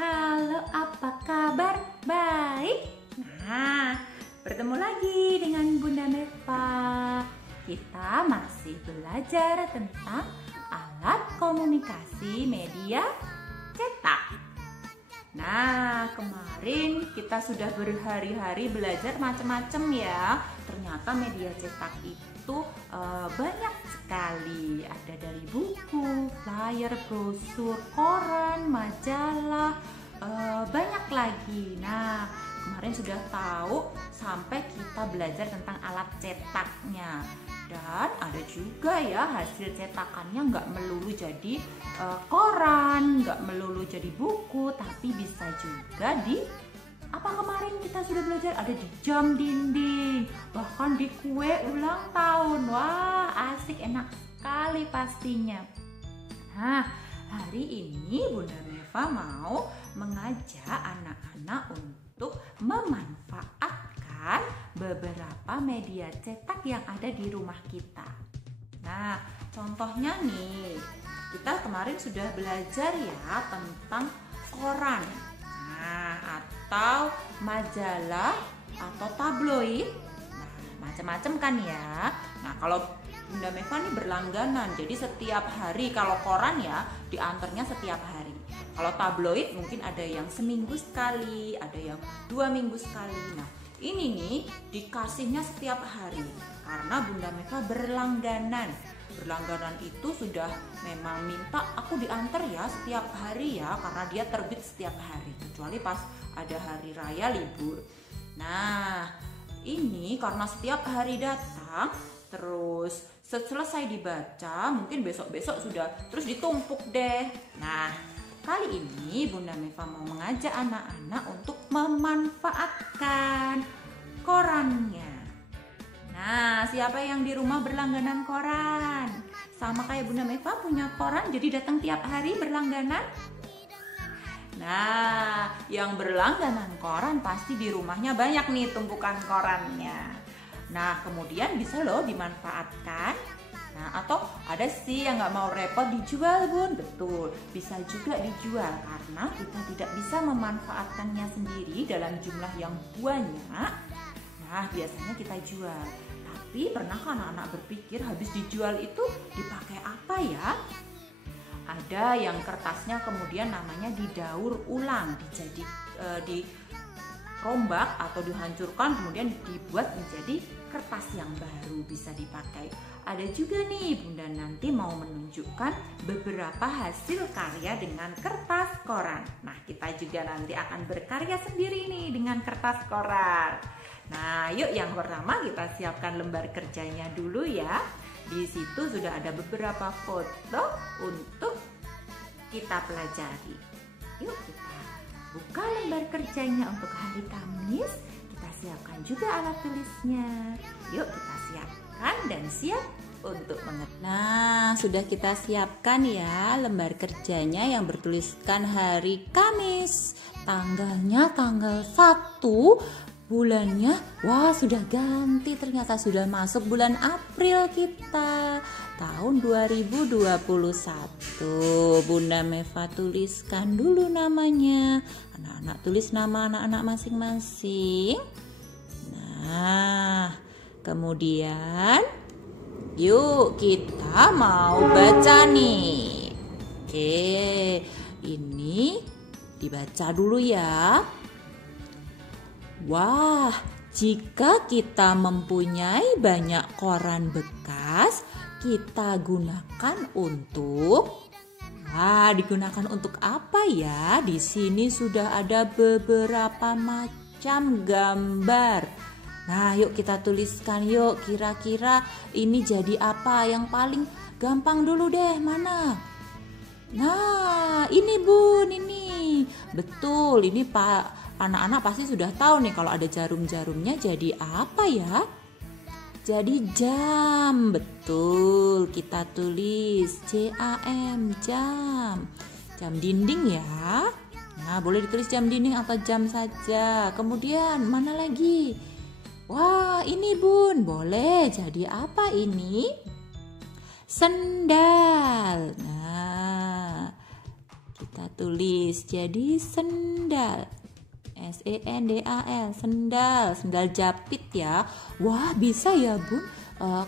Halo, apa kabar? Baik? Nah, bertemu lagi dengan Bunda Neva. Kita masih belajar tentang alat komunikasi media cetak. Nah, kemarin kita sudah berhari-hari belajar macam-macam ya. Ternyata media cetak itu banyak sekali. Ada dari buku, flyer, brosur, koran, majalah, banyak lagi. Nah, kemarin sudah tahu sampai kita belajar tentang alat cetaknya. Dan ada juga ya hasil cetakannya nggak melulu jadi koran, nggak melulu jadi buku, tapi bisa juga di apa kemarin kita sudah belajar, ada di jam dinding, bahkan di kue ulang tahun. Wah, asik, enak sekali pastinya. Nah, hari ini Bunda Neva mau mengajak anak-anak untuk memanfaatkan beberapa media cetak yang ada di rumah kita. Nah, contohnya nih, kita kemarin sudah belajar ya tentang koran. Nah, atau majalah atau tabloid. Nah, macam-macam kan ya. Nah, kalau Bunda Neva nih berlangganan, jadi setiap hari. Kalau koran ya diantarnya setiap hari. Kalau tabloid mungkin ada yang seminggu sekali, ada yang 2 minggu sekali. Nah, ini nih dikasihnya setiap hari karena Bunda Neva berlangganan. Berlangganan itu sudah memang minta aku diantar ya setiap hari ya, karena dia terbit setiap hari kecuali pas ada hari raya libur. Nah, ini karena setiap hari datang, terus selesai dibaca mungkin besok-besok sudah terus ditumpuk deh. Nah, kali ini Bunda Neva mau mengajak anak-anak untuk memanfaatkan korannya. Nah, siapa yang di rumah berlangganan koran? Sama kayak Bunda Neva punya koran jadi datang tiap hari berlangganan? Nah, yang berlangganan koran pasti di rumahnya banyak nih tumpukan korannya. Nah, kemudian bisa loh dimanfaatkan. Nah, atau ada sih yang nggak mau repot dijual, Bun. Betul, bisa juga dijual karena kita tidak bisa memanfaatkannya sendiri dalam jumlah yang banyak. Nah, biasanya kita jual. Tapi pernahkah anak-anak berpikir habis dijual itu dipakai apa ya? Ada yang kertasnya kemudian namanya didaur ulang, dirombak atau dihancurkan kemudian dibuat menjadi kertas yang baru bisa dipakai. Ada juga nih Bunda nanti mau menunjukkan beberapa hasil karya dengan kertas koran. Nah, kita juga nanti akan berkarya sendiri nih dengan kertas koran. Nah, yuk yang pertama kita siapkan lembar kerjanya dulu ya. Di situ sudah ada beberapa foto untuk kita pelajari. Yuk kita buka lembar kerjanya untuk hari Kamis. Kita siapkan juga alat tulisnya. Yuk kita siapkan dan siap untuk mengetik. Nah, sudah kita siapkan ya lembar kerjanya yang bertuliskan hari Kamis. Tanggalnya tanggal 1. Bulannya, wah sudah ganti, ternyata sudah masuk bulan April kita, tahun 2021. Bunda Neva tuliskan dulu namanya. Anak-anak tulis nama anak-anak masing-masing. Nah, kemudian yuk kita mau baca nih. Oke, ini dibaca dulu ya. Wah, jika kita mempunyai banyak koran bekas, kita gunakan untuk digunakan untuk apa ya? Di sini sudah ada beberapa macam gambar. Nah, yuk kita tuliskan yuk, kira-kira ini jadi apa? Yang paling gampang dulu deh, mana? Nah, ini Bun, ini. Betul, ini Pak. Anak-anak pasti sudah tahu nih kalau ada jarum-jarumnya jadi apa ya? Jadi jam. Betul, kita tulis JAM, jam. Jam dinding ya. Nah, boleh ditulis jam dinding atau jam saja. Kemudian mana lagi? Wah, ini Bun, boleh jadi apa ini? Sendal. Nah, Kita tulis jadi sendal. SENDAL, sendal, sendal japit ya. Wah, bisa ya Bun,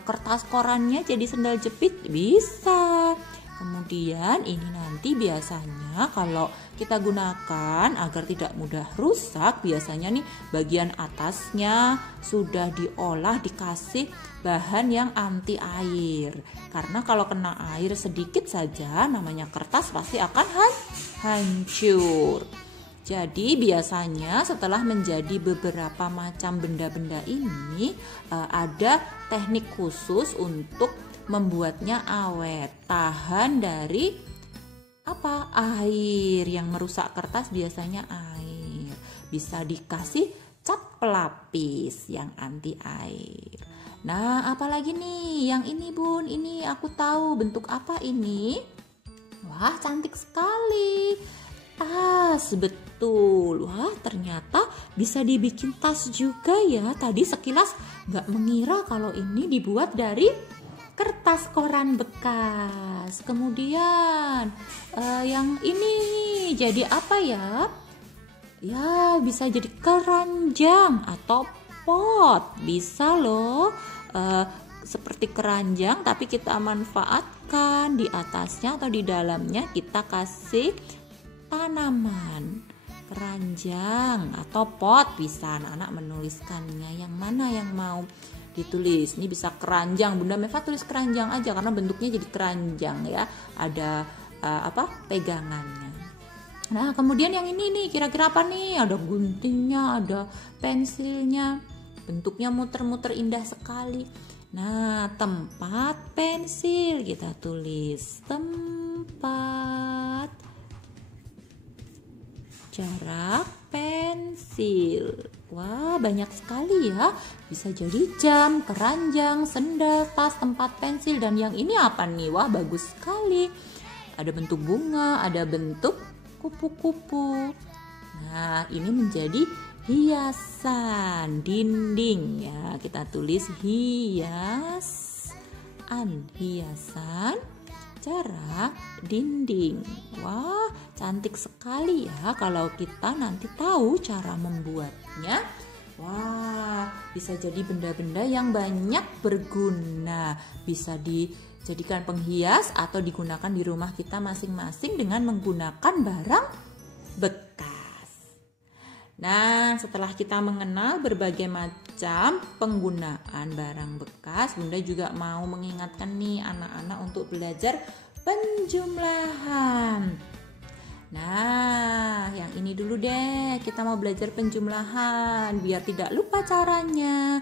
kertas korannya jadi sendal jepit? Bisa. Kemudian ini nanti biasanya kalau kita gunakan agar tidak mudah rusak, biasanya nih bagian atasnya sudah diolah, dikasih bahan yang anti air. Karena kalau kena air sedikit saja, namanya kertas pasti akan hancur. Jadi biasanya setelah menjadi beberapa macam benda-benda ini, ada teknik khusus untuk membuatnya awet, tahan dari air yang merusak kertas, biasanya air. Bisa dikasih cat pelapis yang anti air. Nah, apalagi nih yang ini Bun, ini aku tahu bentuk apa ini? Wah, cantik sekali. Tas, betul. Wah, ternyata bisa dibikin tas juga ya. Tadi sekilas gak mengira kalau ini dibuat dari kertas koran bekas. Kemudian yang ini jadi apa ya? Ya, bisa jadi keranjang atau pot. Bisa loh. Seperti keranjang tapi kita manfaatkan di atasnya atau di dalamnya kita kasih tanaman. Keranjang atau pot, bisa anak-anak menuliskannya yang mana yang mau ditulis. Ini bisa keranjang, Bunda Meva tulis keranjang aja karena bentuknya jadi keranjang ya. Ada pegangannya. Nah, kemudian yang ini nih kira-kira apa nih? Ada guntingnya, ada pensilnya. Bentuknya muter-muter indah sekali. Nah, tempat pensil kita tulis tempat, jarak pensil. Wah, banyak sekali ya. Bisa jadi jam, keranjang, sendal, tas, tempat pensil. Dan yang ini apa nih? Wah, bagus sekali. Ada bentuk bunga, ada bentuk kupu-kupu. Nah, ini menjadi hiasan dinding ya. Kita tulis hiasan jarak dinding. Wah, cantik sekali ya kalau kita nanti tahu cara membuatnya. Wah, bisa jadi benda-benda yang banyak berguna. Bisa dijadikan penghias atau digunakan di rumah kita masing-masing dengan menggunakan barang bekas. Nah, setelah kita mengenal berbagai macam penggunaan barang bekas, Bunda juga mau mengingatkan nih anak-anak untuk belajar penjumlahan. Nah, yang ini dulu deh, kita mau belajar penjumlahan biar tidak lupa caranya.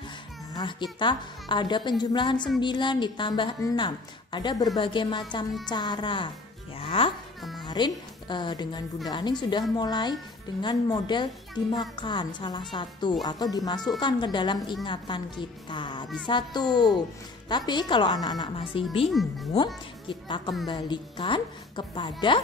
Nah, kita ada penjumlahan 9 ditambah 6. Ada berbagai macam cara ya. Kemarin dengan Bunda Aning sudah mulai dengan model dimakan salah satu atau dimasukkan ke dalam ingatan kita. Bisa tuh. Tapi kalau anak-anak masih bingung, kita kembalikan kepada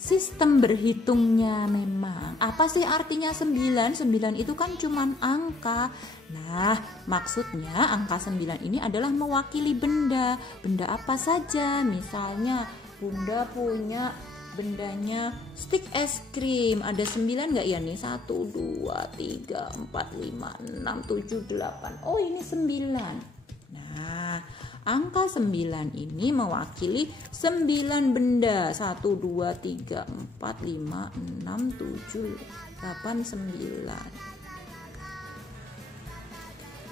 sistem berhitungnya memang. Apa sih artinya 9? 9 itu kan cuman angka. Nah, maksudnya angka 9 ini adalah mewakili benda. Benda apa saja? Misalnya Bunda punya bendanya stik es krim. Ada 9 nggak ya nih? 1, 2, 3, 4, 5, 6, 7, 8. Oh, ini 9. Nah, angka 9 ini mewakili 9 benda. 1, 2, 3, 4, 5, 6, 7, 8, 9.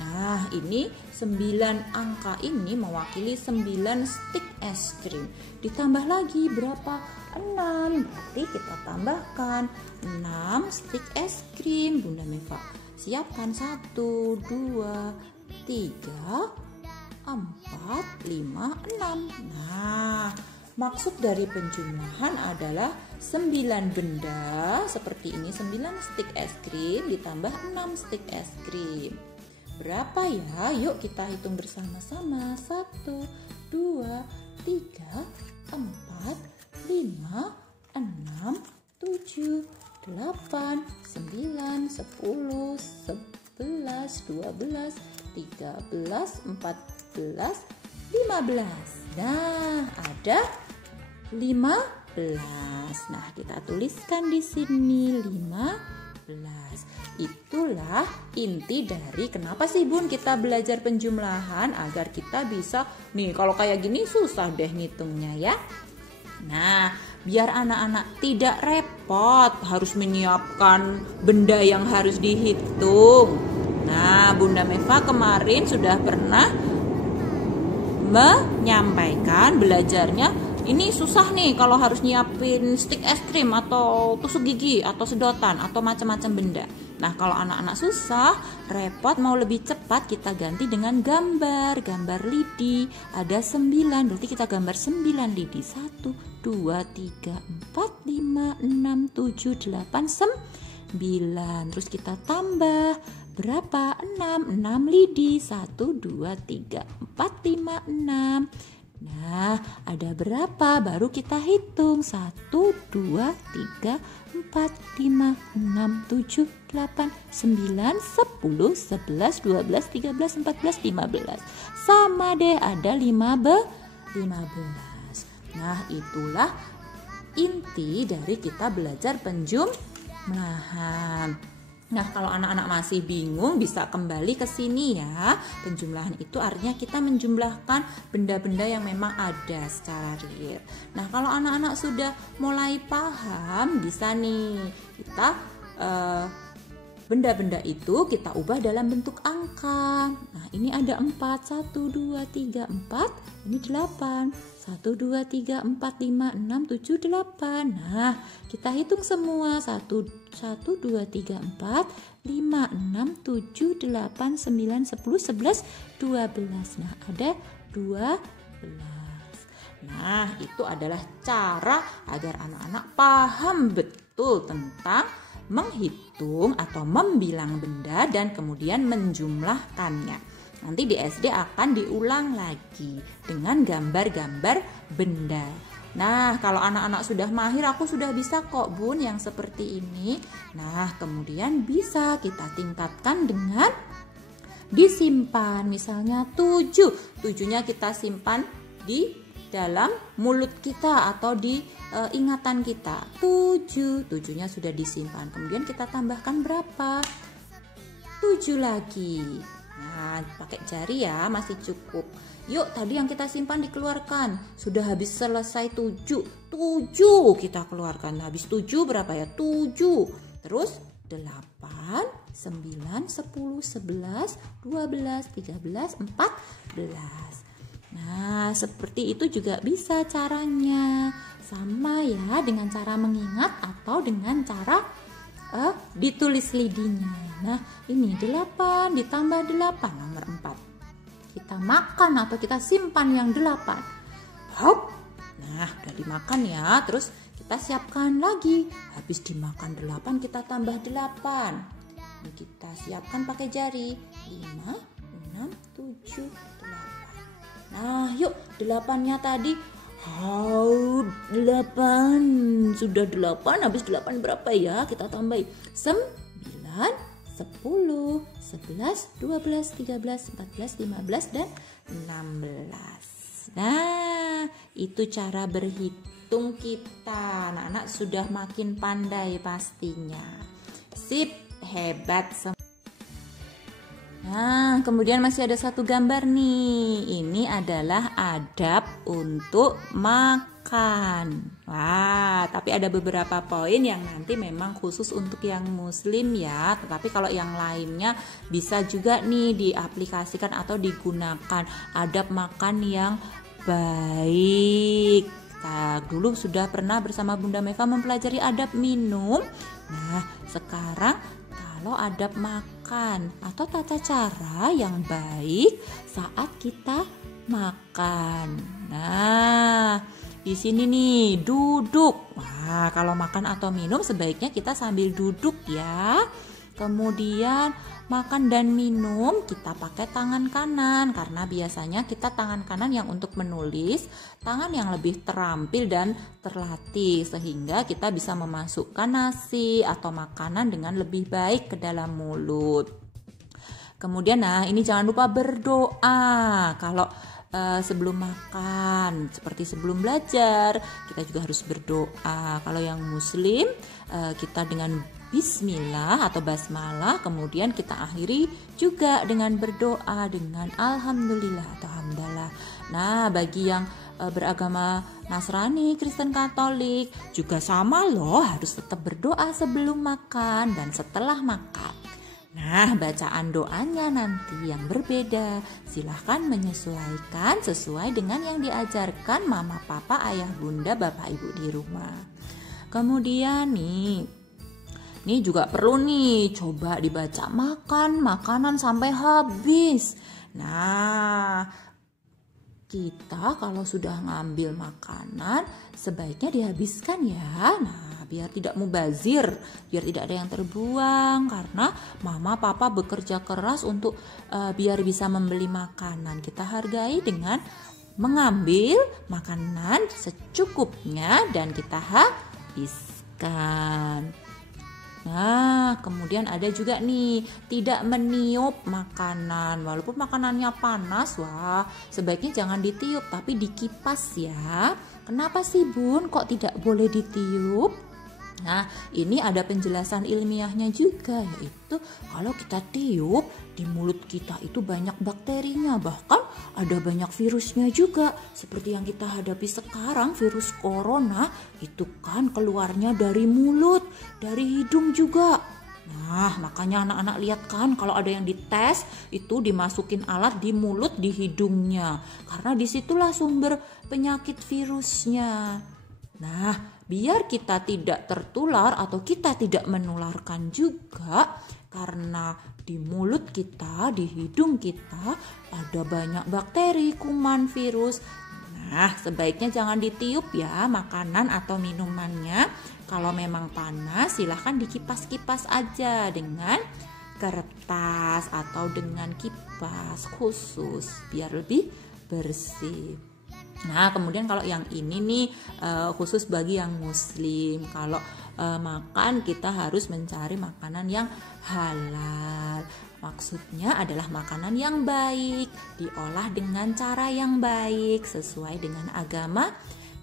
Nah, ini 9 angka ini mewakili 9 stik es krim. Ditambah lagi berapa? 6. Berarti kita tambahkan 6 stik es krim. Bunda Meva siapkan 1, 2, 3, 4, 5, 6. Nah, maksud dari penjumlahan adalah 9 benda seperti ini, 9 stik es krim ditambah 6 stik es krim. Berapa ya? Yuk kita hitung bersama-sama. 1, 2, 3, 4, 5, 6, 7, 8, 9, 10, 11, 12, 13, 14, 15. Nah, ada 15 Nah, kita tuliskan di sini 15. Itulah inti dari kenapa sih Bun kita belajar penjumlahan, agar kita bisa nih, kalau kayak gini susah deh ngitungnya ya. Nah, biar anak-anak tidak repot harus menyiapkan benda yang harus dihitung. Nah, Bunda Meva kemarin sudah pernah menyampaikan belajarnya. Ini susah nih kalau harus nyiapin stik es krim atau tusuk gigi atau sedotan atau macam-macam benda. Nah, kalau anak-anak susah, repot, mau lebih cepat, kita ganti dengan gambar lidi. Ada 9, berarti kita gambar 9 lidi. 1, 2, 3, 4, 5, 6, 7, 8, 9. Terus kita tambah berapa? 6 lidi. 1, 2, 3, 4, 5, 6. Nah, ada berapa? Baru kita hitung. 1, 2, 3, 4, 5, 6, 7, 8, 9, 10, 11, 12, 13, 14, 15. Sama deh, ada 15. Nah, itulah inti dari kita belajar penjumlahan. Nah, kalau anak-anak masih bingung bisa kembali ke sini ya. Penjumlahan itu artinya kita menjumlahkan benda-benda yang memang ada secara real. Nah, kalau anak-anak sudah mulai paham, bisa nih kita benda-benda itu kita ubah dalam bentuk angka. Nah, ini ada 4, 1, 2, 3, 4, ini 8. 1, 2, 3, 4, 5, 6, 7, 8. Nah, kita hitung semua. 1, 2, 3, 4, 5, 6, 7, 8, 9, 10, 11, 12. Nah, ada 12. Nah, itu adalah cara agar anak-anak paham betul tentang menghitung atau membilang benda dan kemudian menjumlahkannya. Nanti di SD akan diulang lagi dengan gambar-gambar benda. Nah, kalau anak-anak sudah mahir, aku sudah bisa kok Bun yang seperti ini. Nah, kemudian bisa kita tingkatkan dengan disimpan. Misalnya 7. 7-nya kita simpan di dalam mulut kita atau di ingatan kita. 7. 7-nya sudah disimpan. Kemudian kita tambahkan berapa? 7 lagi. Nah, pakai jari ya, masih cukup. Yuk, tadi yang kita simpan dikeluarkan. Sudah habis selesai 7. 7 kita keluarkan. Habis 7 berapa ya? 7. Terus 8, 9, 10, 11, 12, 13, 14. Nah, seperti itu juga bisa caranya. Sama ya dengan cara mengingat atau dengan cara ditulis lidinya. Nah, ini 8 ditambah 8, nomor 4. Kita makan atau kita simpan yang 8. Hop. Nah, udah dimakan ya. Terus kita siapkan lagi. Habis dimakan 8, kita tambah 8. Ini kita siapkan pakai jari. 5, 6, 7, 8. Nah, yuk 8-nya tadi. 8. Sudah 8, habis 8 berapa ya? Kita tambahin 9, 10, 11, 12, 13, 14, 15, dan 16. Nah, itu cara berhitung kita. Anak-anak sudah makin pandai pastinya. Sip, hebat semua. Nah, kemudian masih ada satu gambar nih. Ini adalah adab untuk makan. Wah, tapi ada beberapa poin yang nanti memang khusus untuk yang muslim ya. Tetapi kalau yang lainnya bisa juga nih diaplikasikan atau digunakan. Adab makan yang baik. Nah, dulu sudah pernah bersama Bunda Meva mempelajari adab minum. Nah, sekarang kalau adab makan atau tata cara yang baik saat kita makan. Nah, di sini nih duduk. Wah, kalau makan atau minum sebaiknya kita sambil duduk ya. Kemudian makan dan minum kita pakai tangan kanan karena biasanya kita tangan kanan yang untuk menulis, tangan yang lebih terampil dan terlatih sehingga kita bisa memasukkan nasi atau makanan dengan lebih baik ke dalam mulut. Kemudian nah ini jangan lupa berdoa. Kalau sebelum makan, seperti sebelum belajar kita juga harus berdoa. Kalau yang muslim kita dengan bismillah atau basmalah, kemudian kita akhiri juga dengan berdoa dengan alhamdulillah atau hamdalah. Nah, bagi yang beragama Nasrani, Kristen, Katolik juga sama loh, harus tetap berdoa sebelum makan dan setelah makan. Nah, bacaan doanya nanti yang berbeda. Silahkan menyesuaikan sesuai dengan yang diajarkan mama, papa, ayah, bunda, bapak, ibu di rumah. Kemudian nih juga perlu nih coba dibaca makan makanan sampai habis. Nah, kita kalau sudah ngambil makanan sebaiknya dihabiskan ya. Nah, biar tidak mubazir, biar tidak ada yang terbuang, karena mama papa bekerja keras untuk biar bisa membeli makanan. Kita hargai dengan mengambil makanan secukupnya dan kita habiskan. Nah, kemudian ada juga nih, tidak meniup makanan. Walaupun makanannya panas, wah, sebaiknya jangan ditiup, tapi dikipas ya. Kenapa sih Bun, kok tidak boleh ditiup? Nah, ini ada penjelasan ilmiahnya juga, yaitu kalau kita tiup, di mulut kita itu banyak bakterinya, bahkan ada banyak virusnya juga. Seperti yang kita hadapi sekarang, virus corona itu kan keluarnya dari mulut, dari hidung juga. Nah, makanya anak-anak lihat kan kalau ada yang dites itu dimasukin alat di mulut, di hidungnya, karena disitulah sumber penyakit virusnya. Nah, biar kita tidak tertular atau kita tidak menularkan juga, karena di mulut kita, di hidung kita ada banyak bakteri, kuman, virus. Nah, sebaiknya jangan ditiup ya makanan atau minumannya. Kalau memang panas, silahkan dikipas-kipas aja dengan kertas atau dengan kipas khusus biar lebih bersih. Nah, kemudian kalau yang ini nih khusus bagi yang muslim. Kalau makan kita harus mencari makanan yang halal. Maksudnya adalah makanan yang baik, diolah dengan cara yang baik sesuai dengan agama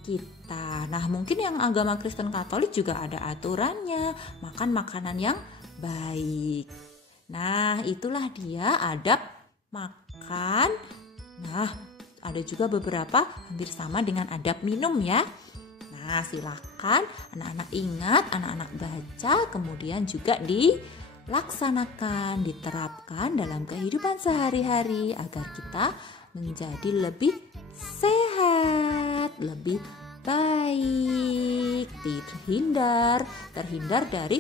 kita. Nah, mungkin yang agama Kristen Katolik juga ada aturannya, makan makanan yang baik. Nah, itulah dia adab makan. Nah, ada juga beberapa hampir sama dengan adab minum ya. Nah, silakan anak-anak ingat, anak-anak baca, kemudian juga dilaksanakan, diterapkan dalam kehidupan sehari-hari agar kita menjadi lebih sehat, lebih baik, terhindar dari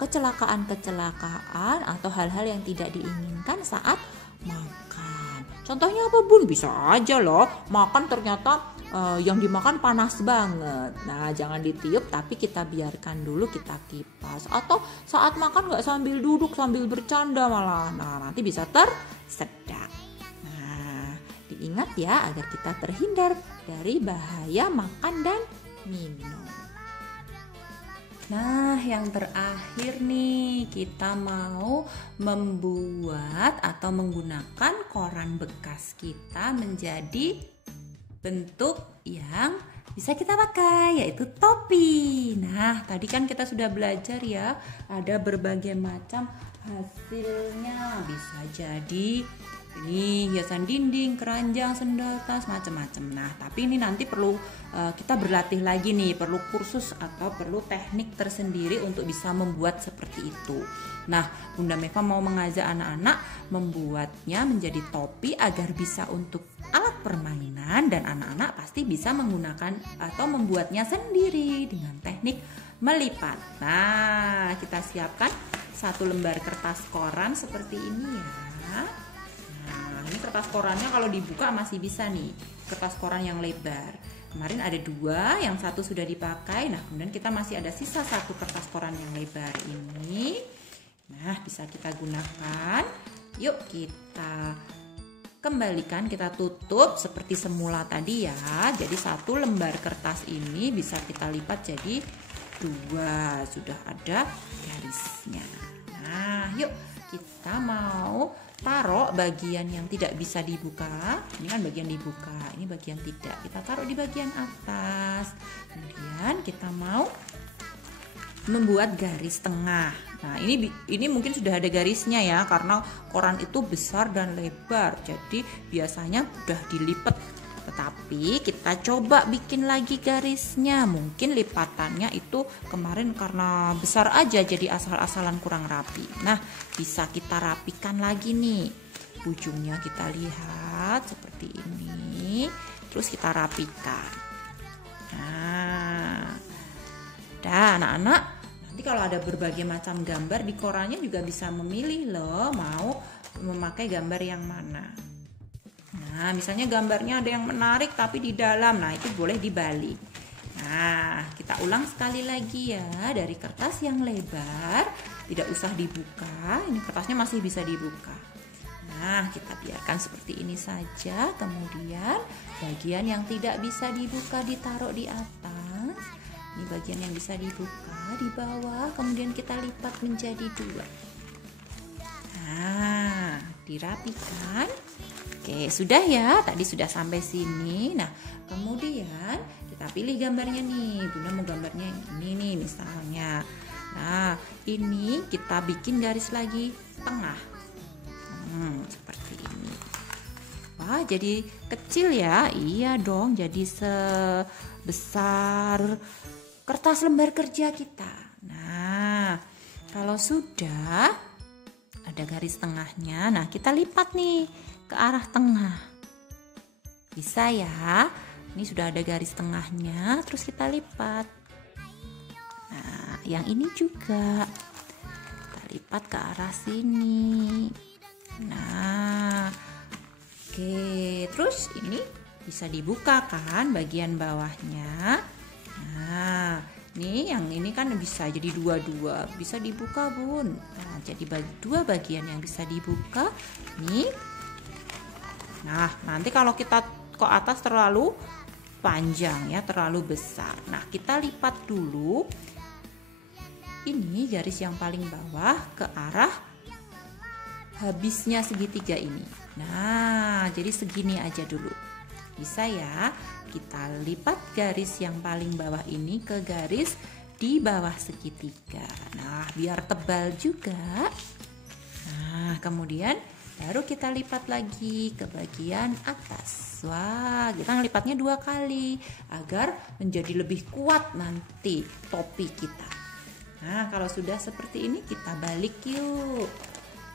kecelakaan-kecelakaan atau hal-hal yang tidak diinginkan saat makan. Contohnya apa Bun? Bisa aja loh makan ternyata yang dimakan panas banget. Nah, jangan ditiup tapi kita biarkan dulu, kita kipas. Atau saat makan gak sambil duduk, sambil bercanda malah. Nah, nanti bisa tersedak. Nah, diingat ya agar kita terhindar dari bahaya makan dan minum. Nah, yang terakhir nih, kita mau membuat atau menggunakan koran bekas kita menjadi bentuk yang bisa kita pakai, yaitu topi. Nah, tadi kan kita sudah belajar ya, ada berbagai macam hasilnya. Bisa jadi ini hiasan dinding, keranjang, sendal, tas, macam-macam. Nah, tapi ini nanti perlu kita berlatih lagi nih, perlu kursus atau perlu teknik tersendiri untuk bisa membuat seperti itu. Nah, Bunda Meva mau mengajak anak-anak membuatnya menjadi topi agar bisa untuk alat permainan, dan anak-anak pasti bisa menggunakan atau membuatnya sendiri dengan teknik melipat. Nah, kita siapkan satu lembar kertas koran seperti ini ya. Nah, ini kertas korannya kalau dibuka masih bisa nih, kertas koran yang lebar. Kemarin ada 2, yang satu sudah dipakai. Nah, kemudian kita masih ada sisa 1 kertas koran yang lebar ini. Nah, bisa kita gunakan. Yuk kita kembalikan, kita tutup seperti semula tadi ya. Jadi 1 lembar kertas ini bisa kita lipat jadi 2, sudah ada garisnya. Nah, yuk kita mau taruh bagian yang tidak bisa dibuka. Ini kan bagian dibuka, ini bagian tidak. Kita taruh di bagian atas. Kemudian kita mau membuat garis tengah. Nah, ini mungkin sudah ada garisnya ya, karena koran itu besar dan lebar. Jadi biasanya udah dilipat. Tetapi kita coba bikin lagi garisnya. Mungkin lipatannya itu kemarin karena besar aja jadi asal-asalan kurang rapi. Nah, bisa kita rapikan lagi nih. Ujungnya kita lihat seperti ini. Terus kita rapikan. Nah, anak-anak, nanti kalau ada berbagai macam gambar di korannya juga bisa memilih loh, mau memakai gambar yang mana. Nah, misalnya gambarnya ada yang menarik tapi di dalam, nah itu boleh dibalik. Nah, kita ulang sekali lagi ya, dari kertas yang lebar, tidak usah dibuka, ini kertasnya masih bisa dibuka. Nah, kita biarkan seperti ini saja, kemudian bagian yang tidak bisa dibuka ditaruh di atas. Ini bagian yang bisa dibuka di bawah, kemudian kita lipat menjadi 2. Nah, dirapikan. Oke, sudah ya. Tadi sudah sampai sini. Nah, kemudian kita pilih gambarnya nih. Bunda mau gambarnya ini nih misalnya. Nah, ini kita bikin garis lagi tengah. Seperti ini. Wah, jadi kecil ya? Iya dong, jadi sebesar kertas lembar kerja kita. Nah, kalau sudah ada garis tengahnya, nah kita lipat nih ke arah tengah. Bisa ya? Ini sudah ada garis tengahnya, terus kita lipat. Nah, yang ini juga kita lipat ke arah sini. Nah, oke, terus ini bisa dibuka kan bagian bawahnya. Nah, yang ini kan bisa jadi 2-2, bisa dibuka bun. Nah, jadi 2 bagian yang bisa dibuka nih. Nah, nanti kalau kita ke atas terlalu panjang ya, terlalu besar. Nah, kita lipat dulu ini garis yang paling bawah ke arah habisnya segitiga ini. Nah, jadi segini aja dulu. Bisa ya, kita lipat garis yang paling bawah ini ke garis di bawah segitiga. Nah, biar tebal juga. Nah, kemudian baru kita lipat lagi ke bagian atas. Wah, kita ngelipatnya 2 kali agar menjadi lebih kuat nanti topi kita. Nah, kalau sudah seperti ini kita balik yuk.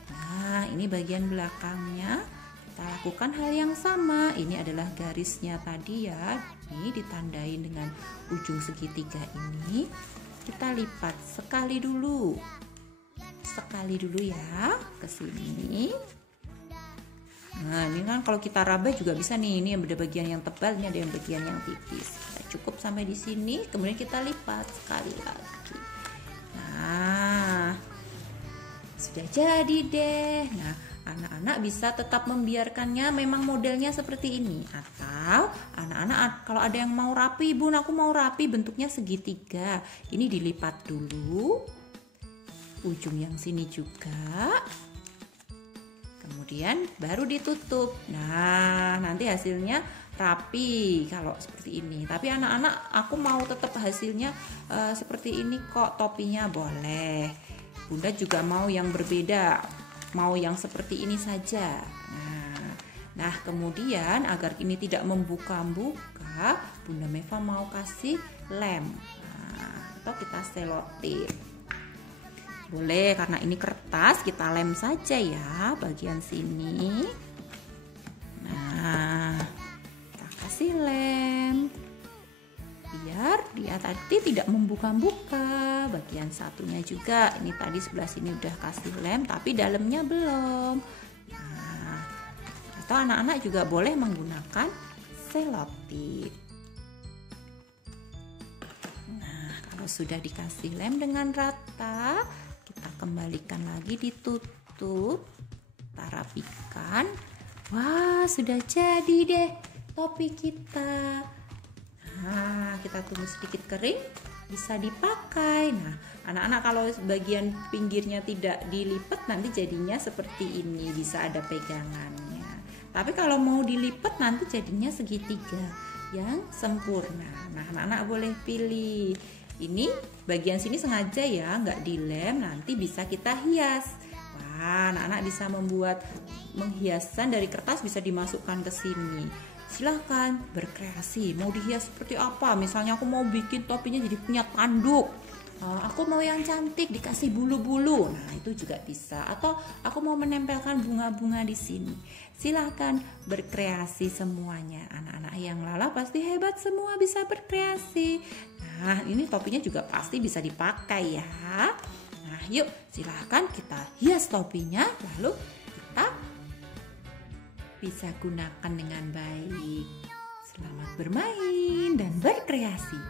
Nah, ini bagian belakangnya. Kita lakukan hal yang sama. Ini adalah garisnya tadi ya. Ini ditandain dengan ujung segitiga ini. Kita lipat sekali dulu. Sekali dulu ya ke sini. Nah, ini kan kalau kita raba juga bisa nih. Ini ada bagian yang tebal, ini ada yang bagian yang tipis. Kita cukup sampai di sini, kemudian kita lipat sekali lagi. Nah, sudah jadi deh. Nah, anak-anak bisa tetap membiarkannya memang modelnya seperti ini. Atau anak-anak kalau ada yang mau rapi, bun aku mau rapi bentuknya segitiga. Ini dilipat dulu. Ujung yang sini juga. Kemudian baru ditutup. Nah, nanti hasilnya rapi kalau seperti ini. Tapi anak-anak aku mau tetap hasilnya seperti ini kok, topinya boleh. Bunda juga mau yang berbeda, mau yang seperti ini saja. Nah, kemudian agar ini tidak membuka-buka, Bunda Meva mau kasih lem. Atau kita selotip. Boleh, karena ini kertas, kita lem saja ya bagian sini. Nah, kita kasih lem biar dia tadi tidak membuka-buka. Bagian satunya juga, ini tadi sebelah sini udah kasih lem, tapi dalamnya belum. Nah, atau anak-anak juga boleh menggunakan selotip. Nah, kalau sudah dikasih lem dengan rata, kita kembalikan lagi, ditutup, kita rapikan. Wah, sudah jadi deh topi kita. Nah, kita tunggu sedikit kering. bisa dipakai. Nah, anak-anak kalau bagian pinggirnya tidak dilipat nanti jadinya seperti ini, bisa ada pegangannya. Tapi kalau mau dilipat nanti jadinya segitiga yang sempurna. Nah, anak-anak boleh pilih. Ini bagian sini sengaja ya nggak dilem, nanti bisa kita hias. Wah, anak-anak bisa membuat menghiasan dari kertas, bisa dimasukkan ke sini. Silahkan berkreasi, mau dihias seperti apa. Misalnya aku mau bikin topinya jadi punya tanduk, aku mau yang cantik dikasih bulu-bulu, nah itu juga bisa. Atau aku mau menempelkan bunga-bunga di sini. Silahkan berkreasi semuanya. Anak-anak yang Lala pasti hebat semua, bisa berkreasi. Nah, ini topinya juga pasti bisa dipakai ya. Nah, yuk silahkan kita hias topinya, lalu kita bisa gunakan dengan baik. Selamat bermain dan berkreasi.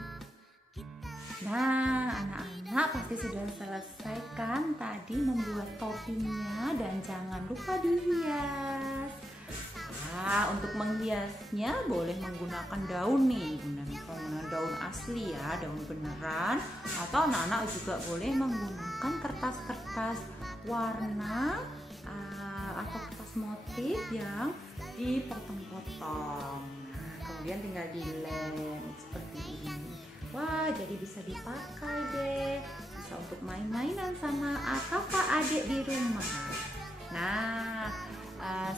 Nah, anak-anak pasti sudah selesai kan tadi membuat topinya, dan jangan lupa dihias. Nah, untuk menghiasnya boleh menggunakan daun nih, menggunakan daun asli ya, daun beneran, atau anak-anak juga boleh menggunakan kertas-kertas warna atau kertas motif yang dipotong-potong. Nah, kemudian tinggal dilem seperti ini. Wah, jadi bisa dipakai deh, bisa untuk main-mainan sama kakak adik di rumah. Nah,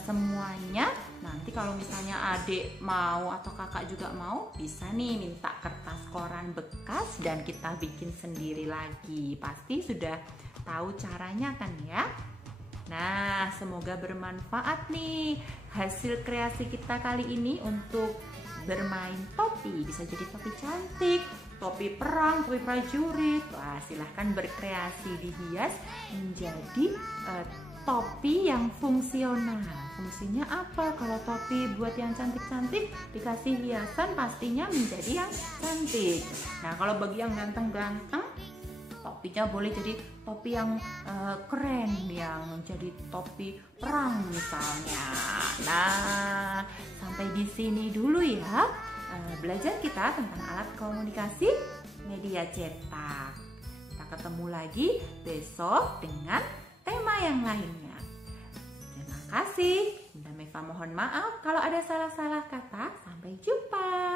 semuanya nanti kalau misalnya adik mau atau kakak juga mau, bisa nih minta kertas koran bekas dan kita bikin sendiri lagi. Pasti sudah tahu caranya kan ya? Nah, semoga bermanfaat nih hasil kreasi kita kali ini untuk bermain topi. Bisa jadi topi cantik, topi perang, topi prajurit. Wah, silahkan berkreasi, dihias menjadi topi yang fungsional. Fungsinya apa? Kalau topi buat yang cantik-cantik, dikasih hiasan pastinya menjadi yang cantik. Nah, kalau bagi yang ganteng-ganteng, topinya boleh jadi topi yang keren, yang jadi topi perang misalnya. Nah, sampai di sini dulu ya belajar kita tentang alat komunikasi media cetak. Kita ketemu lagi besok dengan tema yang lainnya. Terima kasih. Bunda Meva mohon maaf kalau ada salah-salah kata. Sampai jumpa.